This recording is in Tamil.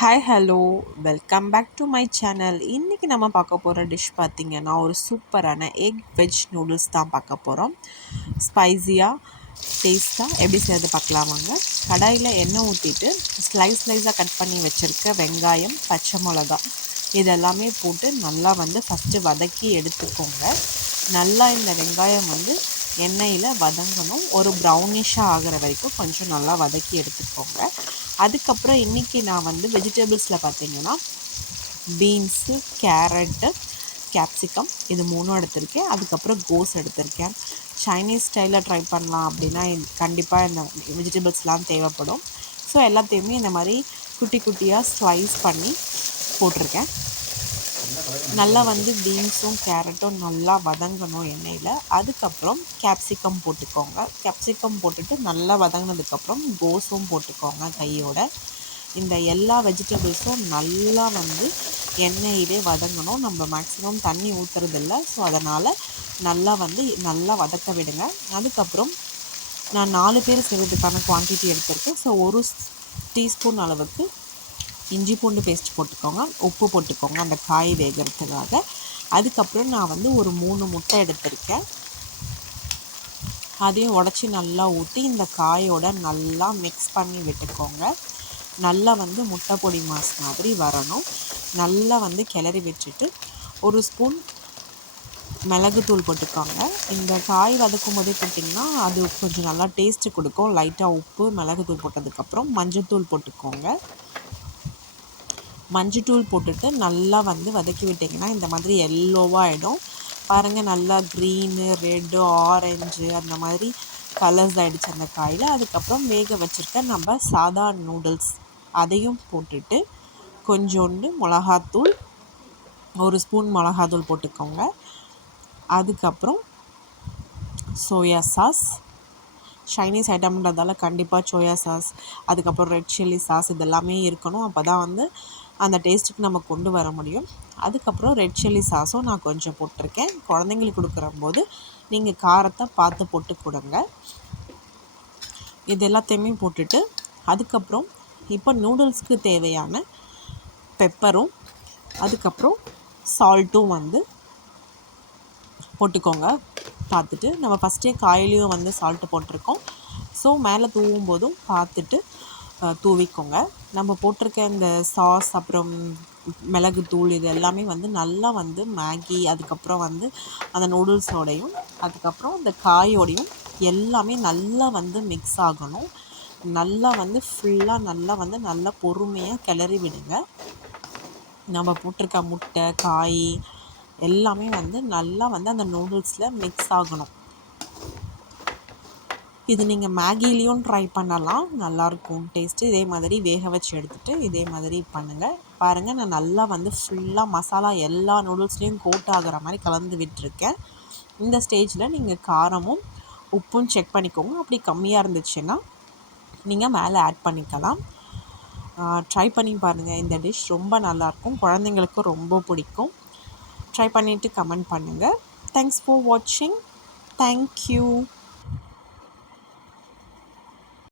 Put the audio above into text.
Hi hello welcome back to my channel. இன்றைக்கி நம்ம பார்க்க போகிற டிஷ் பார்த்திங்கன்னா ஒரு சூப்பரான எக் வெஜ் நூடுல்ஸ் தான் பார்க்க போகிறோம். ஸ்பைஸியாக டேஸ்ட்டாக எப்படி செய்யறது பார்க்கலாமாங்க. கடாயில் எண்ணெய் ஊற்றிட்டு ஸ்லைஸாக கட் பண்ணி வச்சுருக்க வெங்காயம், பச்சை மிளகா இதெல்லாமே போட்டு நல்லா ஃபஸ்ட்டு வதக்கி எடுத்துக்கோங்க. நல்லா இந்த வெங்காயம் எண்ணெயில் வதங்கணும். ஒரு ப்ரௌனிஷாக ஆகிற வரைக்கும் கொஞ்சம் நல்லா வதக்கி எடுத்துக்கோங்க. அதுக்கப்புறம் இன்றைக்கி நான் வெஜிடபிள்ஸில் பார்த்திங்கன்னா பீன்ஸு, கேரட்டு, கேப்சிகம் இது 3 எடுத்திருக்கேன். அதுக்கப்புறம் கோஸ் எடுத்திருக்கேன். சைனீஸ் ஸ்டைலில் ட்ரை பண்ணலாம் அப்படின்னா கண்டிப்பாக இந்த வெஜிடபிள்ஸ்லாம் தேவைப்படும். ஸோ எல்லாத்தையுமே இந்த மாதிரி குட்டி குட்டியாக ஸ்லைஸ் பண்ணி போட்டிருக்கேன். நல்லா பீன்ஸும் கேரட்டும் நல்லா வதங்கணும் எண்ணெயில். அதுக்கப்புறம் கேப்சிகம் போட்டுக்கோங்க. கேப்சிகம் போட்டுட்டு நல்லா வதங்கினதுக்கப்புறம் கோஸும் போட்டுக்கோங்க கையோட. இந்த எல்லா வெஜிடபிள்ஸும் நல்லா எண்ணெயிலே வதங்கணும். நம்ம மேக்ஸிமம் தண்ணி ஊற்றுறதில்ல. ஸோ அதனால் நல்லா வதக்க விடுங்க. அதுக்கப்புறம் நான் 4 பேர் செய்கிறதுக்கான குவான்டிட்டி எடுத்திருக்கேன். ஸோ 1 டீஸ்பூன் அளவுக்கு இஞ்சி பூண்டு பேஸ்ட் போட்டுக்கோங்க. உப்பு போட்டுக்கோங்க அந்த காய் வேகிறதுக்காக. அதுக்கப்புறம் நான் ஒரு 3 முட்டை எடுத்திருக்கேன். அதையும் உடச்சி நல்லா ஊற்றி இந்த காயோட நல்லா மிக்ஸ் பண்ணி விட்டுக்கோங்க. நல்லா முட்டை பொடி மாஸ் மாதிரி வரணும். நல்லா கிளறி வச்சுட்டு 1 ஸ்பூன் மிளகுத்தூள் போட்டுக்கோங்க. இந்த காய் வதக்கும் போதே போட்டிங்கன்னா அது கொஞ்சம் நல்லா டேஸ்ட்டு கொடுக்கும். லைட்டாக உப்பு, மிளகுத்தூள் போட்டதுக்கப்புறம் மஞ்சள்தூள் போட்டுக்கோங்க. மஞ்சத்தூள் போட்டுட்டு நல்லா வதக்கி விட்டிங்கன்னா இந்த மாதிரி எல்லோவாக ஆகிடும். பாருங்கள், நல்லா க்ரீனு, ரெட்டு, ஆரஞ்சு அந்த மாதிரி கலர்ஸ் ஆகிடுச்சு அந்த காயில். அதுக்கப்புறம் வேக வச்சுருக்க நம்ம சாதா நூடுல்ஸ் அதையும் போட்டுட்டு கொஞ்சோண்டு மிளகாத்தூள், 1 ஸ்பூன் மிளகாத்தூள் போட்டுக்கோங்க. அதுக்கப்புறம் சோயா சாஸ், சைனீஸ் ஐட்டம்ன்றதால கண்டிப்பாக சோயா சாஸ், அதுக்கப்புறம் ரெட் சில்லி சாஸ் இதெல்லாமே இருக்கணும். அப்போ தான் அந்த டேஸ்ட்டுக்கு நம்ம கொண்டு வர முடியும். அதுக்கப்புறம் ரெட் சில்லி சாஸும் நான் கொஞ்சம் போட்டிருக்கேன். குழந்தைங்களுக்கு கொடுக்குறம்போது நீங்கள் காரத்தை பார்த்து போட்டு கொடுங்க. இது எல்லாத்தையுமே போட்டுட்டு அதுக்கப்புறம் இப்போ நூடுல்ஸ்க்கு தேவையான பெப்பரும் அதுக்கப்புறம் சால்ட்டும் போட்டுக்கோங்க. பார்த்துட்டு நம்ம ஃபஸ்ட்டே காயிலையும் சால்ட்டு போட்டிருக்கோம். ஸோ மேலே தூவும் போதும் பார்த்துட்டு தூவிக்கோங்க. நம்ம போட்டிருக்க இந்த சாஸ் அப்புறம் மிளகுத்தூள் இது எல்லாமே நல்லா மேகி அதுக்கப்புறம் அந்த நூடுல்ஸோடையும் அதுக்கப்புறம் இந்த காயோடையும் எல்லாமே நல்லா மிக்ஸ் ஆகணும். நல்லா ஃபுல்லாக நல்லா பொறுமையாக கிளறி விடுங்க. நம்ம போட்டிருக்க முட்டை, காய் எல்லாமே நல்லா அந்த நூடுல்ஸில் மிக்ஸ் ஆகணும். இது நீங்கள் மேகிலையும் ட்ரை பண்ணலாம், நல்லாயிருக்கும் டேஸ்ட்டு. இதே மாதிரி வேக வச்சு எடுத்துகிட்டு இதே மாதிரி பண்ணுங்கள். பாருங்கள், நான் நல்லா ஃபுல்லாக மசாலா எல்லா நூடுல்ஸ்லேயும் கோட் ஆகிற மாதிரி கலந்து விட்டுருக்கேன். இந்த ஸ்டேஜில் நீங்கள் காரமும் உப்பும் செக் பண்ணிக்கோங்க. அப்படி கம்மியாக இருந்துச்சுன்னா நீங்கள் மேலே ஆட் பண்ணிக்கலாம். ட்ரை பண்ணி பாருங்கள். இந்த டிஷ் ரொம்ப நல்லாயிருக்கும், குழந்தைங்களுக்கு ரொம்ப பிடிக்கும். ட்ரை பண்ணிவிட்டு கமெண்ட் பண்ணுங்கள். தேங்க்ஸ் ஃபார் வாட்சிங். தேங்க்யூ.